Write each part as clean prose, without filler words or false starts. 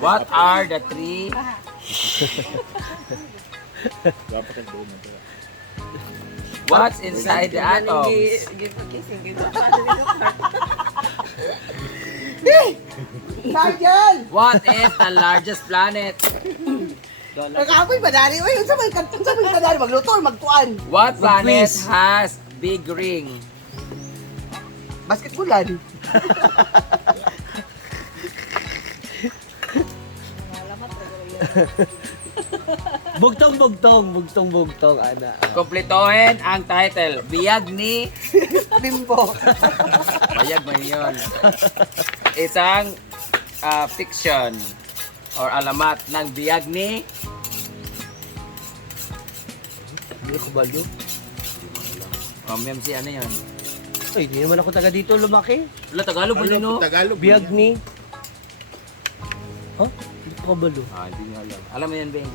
What are the three? What's inside the atoms? Nigel! What is the largest planet? Nakapoy ba dali? Uy, unsa man ka dali? Magluto or magkuan? What planet Mag-quiz. has big ring? Basketballan. Bugtong, ana. Kumpletohin ang title. Biyag ni... Limbo. Bayag man yun. Isang fiction or alamat ng biyag ni... Hindi ko balo. MC, ano yun? Ay, hindi naman ako taga dito lumaki. Wala, Tagalog ba yun, no? Tagalog. Biyag ni... Huh? Hindi ko balo. Hindi nyo alam. Alam mo yan, Ben?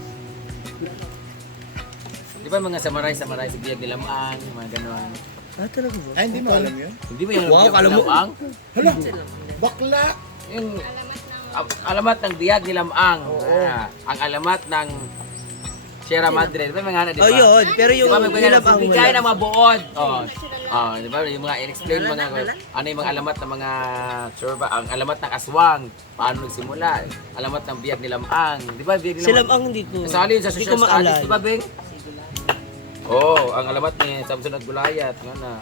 Di ba mga samurai sa biyag ni Lamang, mga gano'n? Ah, talaga ba? Ay, hindi mo alam yun? Hindi mo yung Wow, biyag alam ni mo. Lamang? Hala, bakla. Yung alamat ng biyag ni Lamang. Ang alamat ng Sierra Madre. Di ba mga di ba? Oh, yun. Pero yung Di ba, nilamang bigay wala. ng mga buod. Di ba, yung mga in-explain mga, ano yung mga alamat ng mga surba, ang alamat ng aswang, paano nagsimula, alamat ng biyag ni Lamang. Di ba, biyag ni Sila Lamang? ang hindi ko. Nasali yun sa Hindi social ko studies, maalala. di ba, Beng? Oo, ang alamat ni Samson at Gulayat. Nga na.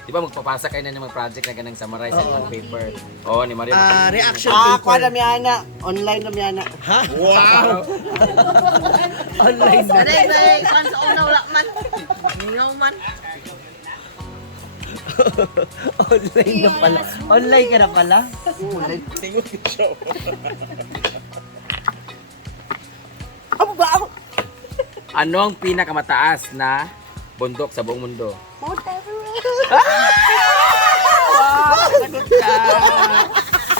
Di ba, magpapasa kayo na ng mga project na ganang summarize sa mga paper. Oo, ni Maria. Reaction Kuan na paper. miyana. Online na miyana. Ha? Wow. Online na. Day, kung sa una wala man. Mingaw man. Online na pala. Online ka na pala? Online. Tingog siya. Amo ba ako? Anong pinakamataas na bundok sa buong mundo? Mount Everest. Sagot ka!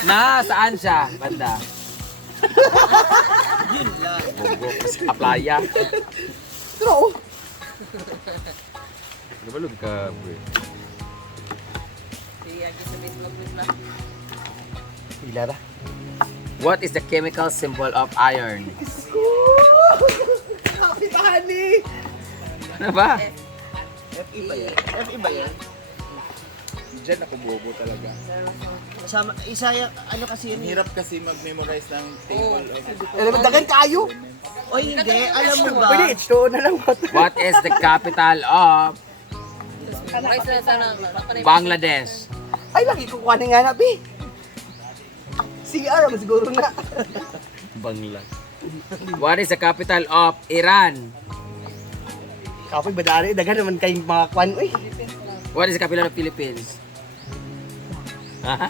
Na, saan siya? Banda. Yun lang. Bundok. A playa. Pero, Gabalog ka, bro. Pila ra. What is the chemical symbol of iron? Happy Bani! Ano ba? FE ba yan? FE ba yan? Diyan ako bobo talaga. Kasama, isa yung, ano kasi Ang yun? hirap kasi mag-memorize ng table of Alam mo, dagan kayo. Oy, hindi. Alam mo ba? Pwede, H2O na lang. What is the capital of Rice na sana. Bangladesh? Ay, lagi ko kuhanin nga na, Pi. CR, mas siguro na. Bangla. What is the capital of Iran? Kapoy ba dali? Dagan naman kayong mga kwan. Uy, What is the capital of Philippines? Ha?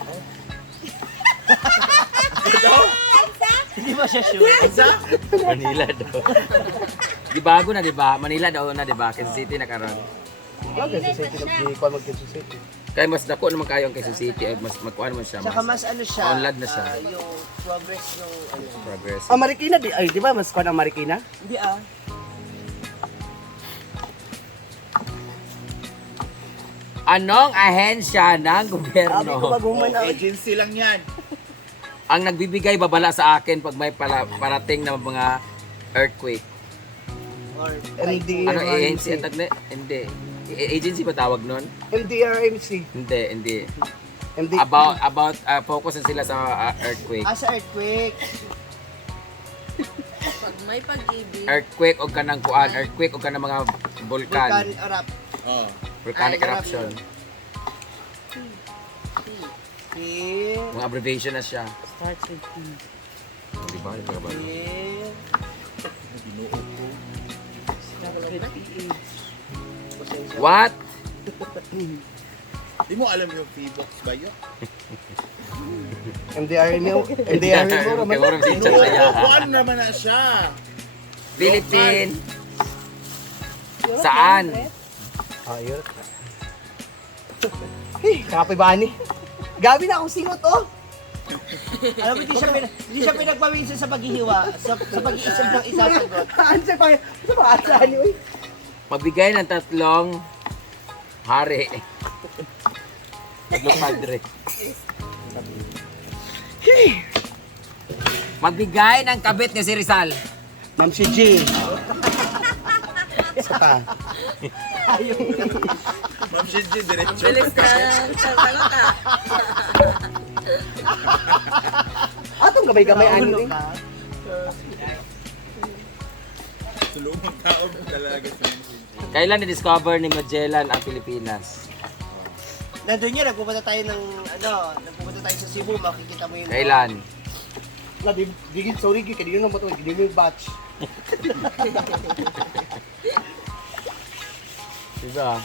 Hindi ba siya sure? Manila daw. Di bago na, di ba? Manila daw na, di ba? Quezon City na karon. wag sa city na kwan mag-Quezon City. Kaya mas dako naman kayo ang Quezon City at mas magkuhan mo siya. Saka Mas mas ano siya? Onlad na siya. Yung progress ng ano. progress. Ang Marikina, ay, di ba mas kwan ang Marikina? Hindi ah. Anong ahensya ng Sabi ko gobyerno maguman na. agency lang yan. ang nagbibigay babala sa akin pag may parating na mga earthquake? Or MDRMC. Ano, agency? Hindi. Agency ba tawag nun? MDRMC. Hindi. MD. About focus na sila sa earthquake. as earthquake. Pag may pag-ibig. Earthquake o kanang kuan, earthquake o kanang mga Vulcan vulkan, erupt. Oh. volcanic Ay, eruption. P. Mga abbreviation na siya. Starts with P. Di ba? Di ba ba? P. Binuo ko. Starts with PH. Pasensya. What? Di mo alam yung P-box ba yun? MDRMO. MDRMO raman. Kaya walang teacher Binuo na yan. ko. Ano naman na siya? Philippine. Saan? Ayun. Hey, kapoy Bani. Gabi na akong singot, oh. Alam mo, hindi siya pinagpawisan sa paghihiwa. Sa pag-iisip ng isasagot. Answer pa. Ano ba asa niyo, uy? Magbigay ng tatlong hari. Tatlong padre. magbigay ng kabit ni si Rizal. Ma'am si G. Isa pa. Ma'am Shiji, diretso. Bilis ka sa sagot ah. Atong gamay-gamay ano eh. Tulungan tao mo talaga sa Ma'am Shiji. Kailan ni-discover ni Magellan ang Pilipinas? Nandun yun, nagpupunta tayo sa Cebu, makikita mo yun. Kailan? Na digit sorry kay kanino na ba to? Hindi mo yung batch. Diba?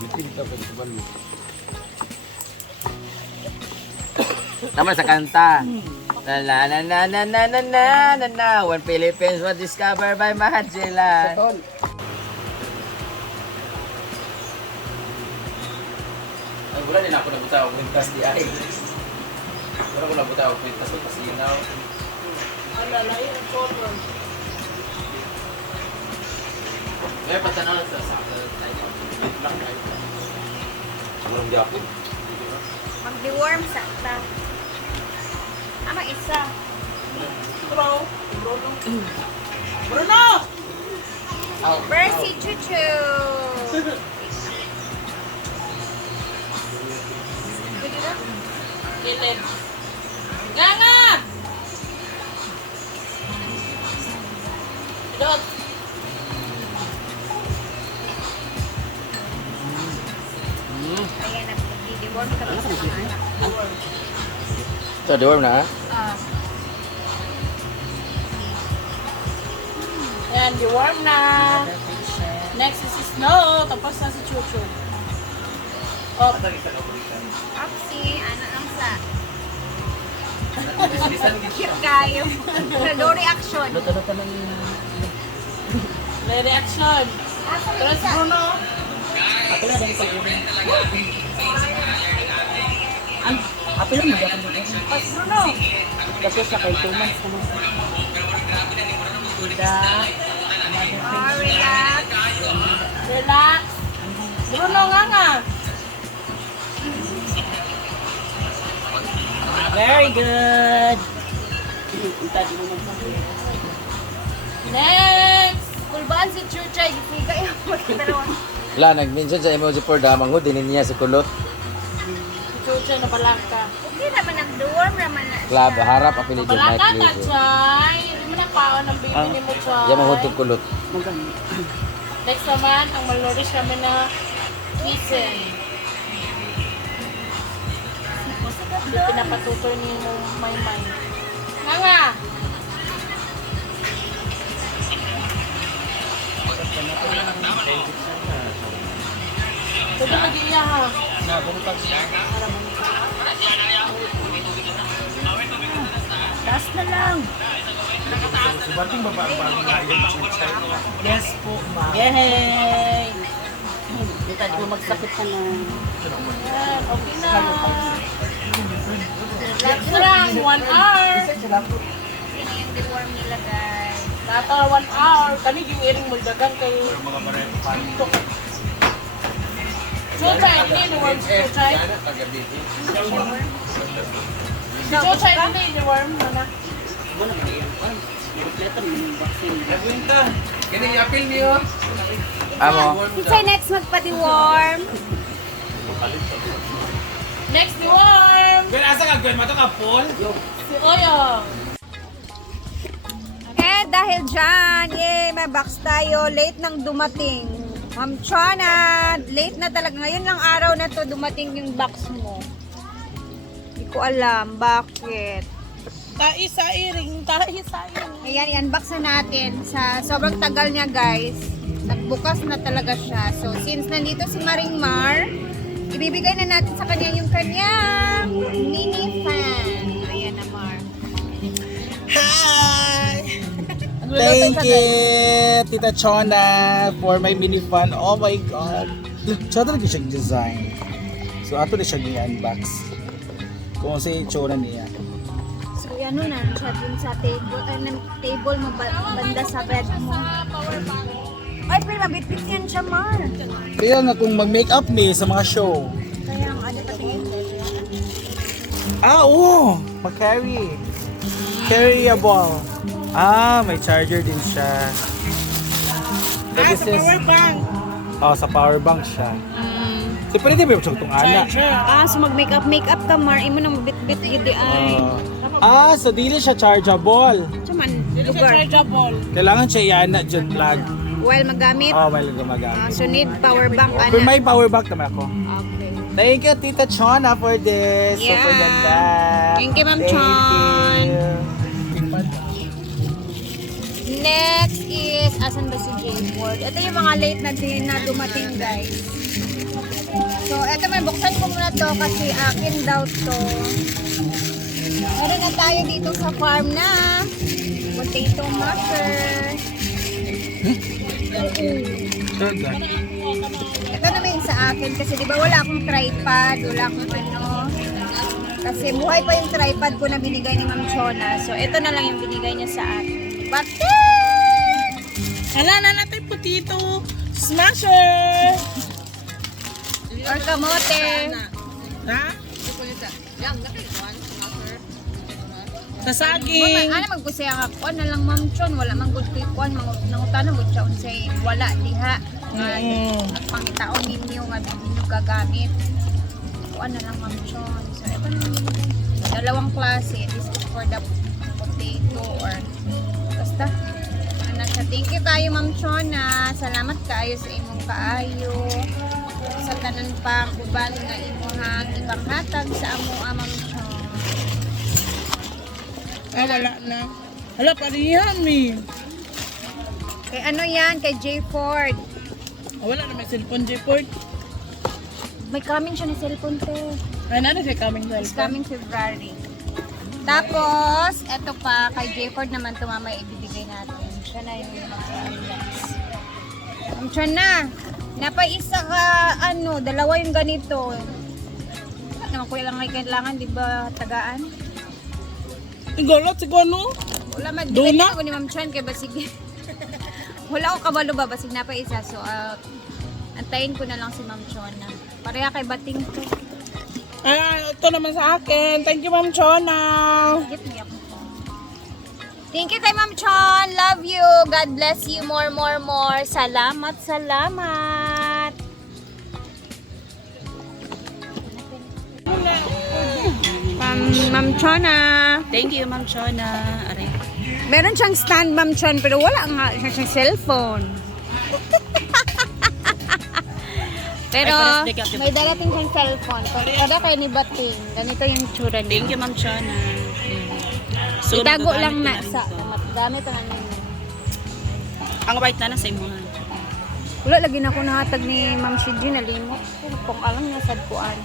Mitin ka pa sa balo. Tama sa kanta. Na na na na na na na na na na when Philippines was discovered by Magellan. Tol. Ay, wala din ako nabuta ako pintas di ay. Wala ko nabuta ako pintas sa pasinaw. Kaya patanaw sa sakal tayo. Lang tayo. Walang diapon. Mag-deworm sa ta. Ama isa. Bruno! Mercy Chuchu. Pwede na? Kilid. Ganga! Dot. Ayan na, mag-deworm kami sa mga anak. So, dorm na. Ah, Ayan, deworm na. Next is snow. Tapos na si Chuchu. Oh, Oxy, ano lang sa... Cute kayo. No reaction. may reaction. Asa na Tres isa? Bruno. Pas Bruno. Oh, relax. Relax. Bruno nga nga. Very good! Next. Kulbaan si Chuchay. Gisiga yung magkakaroon. Wala, nag-mention sa emoji for damang ho, dinin niya sa kulot. Chuchu na balaka. Okay naman, nag-deworm naman na siya. Club, harap, apelido, Mike Balaka ka, Lugo. Chay. Hindi mo na paon ang baby ni mo, Chay. Yan mga hutong kulot. Next naman, ang malnourished kami na kisen. Hindi pinapatutoy ni mo may-may. Nga nga! Pwede mag-iya ha. Taas na lang. Yes po, ma'am. Yay! Kita ko magsakit ka na. Yan, okay na. Relax lang, 1 hour. Yun yung deworm nila, guys. Nata 1 hour. Kani yung iring mo dagan kay... Chuchay, hindi ni worm si Chuchay. Si Chuchay, hindi ni worm. Mana? Amo. Chuchay next magpa-deworm. Next ni worm. Si Oyo. Eh, dahil dyan, yay, may box tayo. Late nang dumating. Ma'am Chana, late na talaga. Ngayon lang araw na to dumating yung box mo. Hindi ko alam bakit. Taisa iring, taisa iring. Ayan, i-unbox na natin. Sa sobrang tagal niya, guys. Nagbukas na talaga siya. So, since nandito si Maring Mar, ibibigay na natin sa kanya yung kanyang mini fan. Ayan na, Mar. Hi! Thank you, Tita Chona, for my mini fan. Oh my God! Siya talaga siyang design. So, ato na siya i-unbox. Kung si Chona niya. So, ano na siya dun sa table mo, banda sa bed mo. Ay, pero mabitbit yan siya, Mar. Kaya nga kung mag-makeup me sa mga show. Kaya ang ano pa tingin. Ah, oo! Mag-carry. carryable. Ah, may charger din siya. So, this is, bank. oh, sa power bank siya. So, pwede ba yung itong ana? So mag-makeup ka, Mar. Imo nang bit-bit yun di ay. So dili siya chargeable. Saman, Dito sa lugar. chargeable. Kailangan siya iana dyan plug. While magamit. While gumagamit. So need power bank, Pero ana. may power bank naman ako. Okay. Thank you, Tita Chona, for this. Yeah. Super ganda. Thank you, Ma'am Chon. Next is, asan ba si J-Board? Ito yung mga late na din na dumating, guys. So, eto may buksan ko muna to kasi akin daw to. Meron na tayo dito sa farm na potato masher. Ito naman yung sa akin kasi di ba wala akong tripod, wala akong ano. Kasi buhay pa yung tripod ko na binigay ni Ma'am Chona. So, ito na lang yung binigay niya sa akin. Hala na natin potato smasher. Or kamote. Ha? Sa saging. Ano magkusaya nga kuan na lang Ma'am Chon, wala man gud kay kuan nangutan mo siya unsay wala diha. At pangitaon ninyo nga ninyo gagamit. Kuan na lang Ma'am Chon. So ito na dalawang klase. This is for the potato or basta. Ano siya. Thank you kayo Ma'am Chon. Salamat kayo sa imong kaayo. Sa tanan pang uban nga imong ibang hatag sa amo Ma'am Chon. Wala na. Hala, parihan mi. Kay ano yan? Kay J. Ford. Wala na may cellphone, J-Port. May coming siya na cellphone to. Ay, nana siya coming It's cellphone. coming February. Tapos, eto pa, kay J. Ford naman ito mamaya ibibigay natin. Siya na yung mag-relax. Siya na. Napaisa ka, dalawa yung ganito. Naman ko lang may kailangan, di ba, tagaan? Igolot, siguro. Wala man, Doon depende na? ako ni Ma'am Chan, kaya basig. Wala ko kabalo ba, basig na pa isa. So, antayin ko na lang si Ma'am Chona. Pareha kay Bating to. Ito naman sa akin. Thank you, Ma'am Chona. Thank you kay Ma'am Chon. Love you. God bless you more. Salamat. Ma'am Chona. Thank you, Ma'am Chona. Aray. Meron siyang stand, Ma'am Chon, pero wala nga siyang cellphone. Pero Ay, pares may darating siyang cellphone. Kada kayo ni Bating. Ganito yung tsura niya. Thank you, Ma'am Chona. Itago lang na sa gamit na ninyo. Ang white na sa imuhan. Wala lagi na ako nahatag ni Ma'am Shiji na limo. Kung alam nga sad kuan.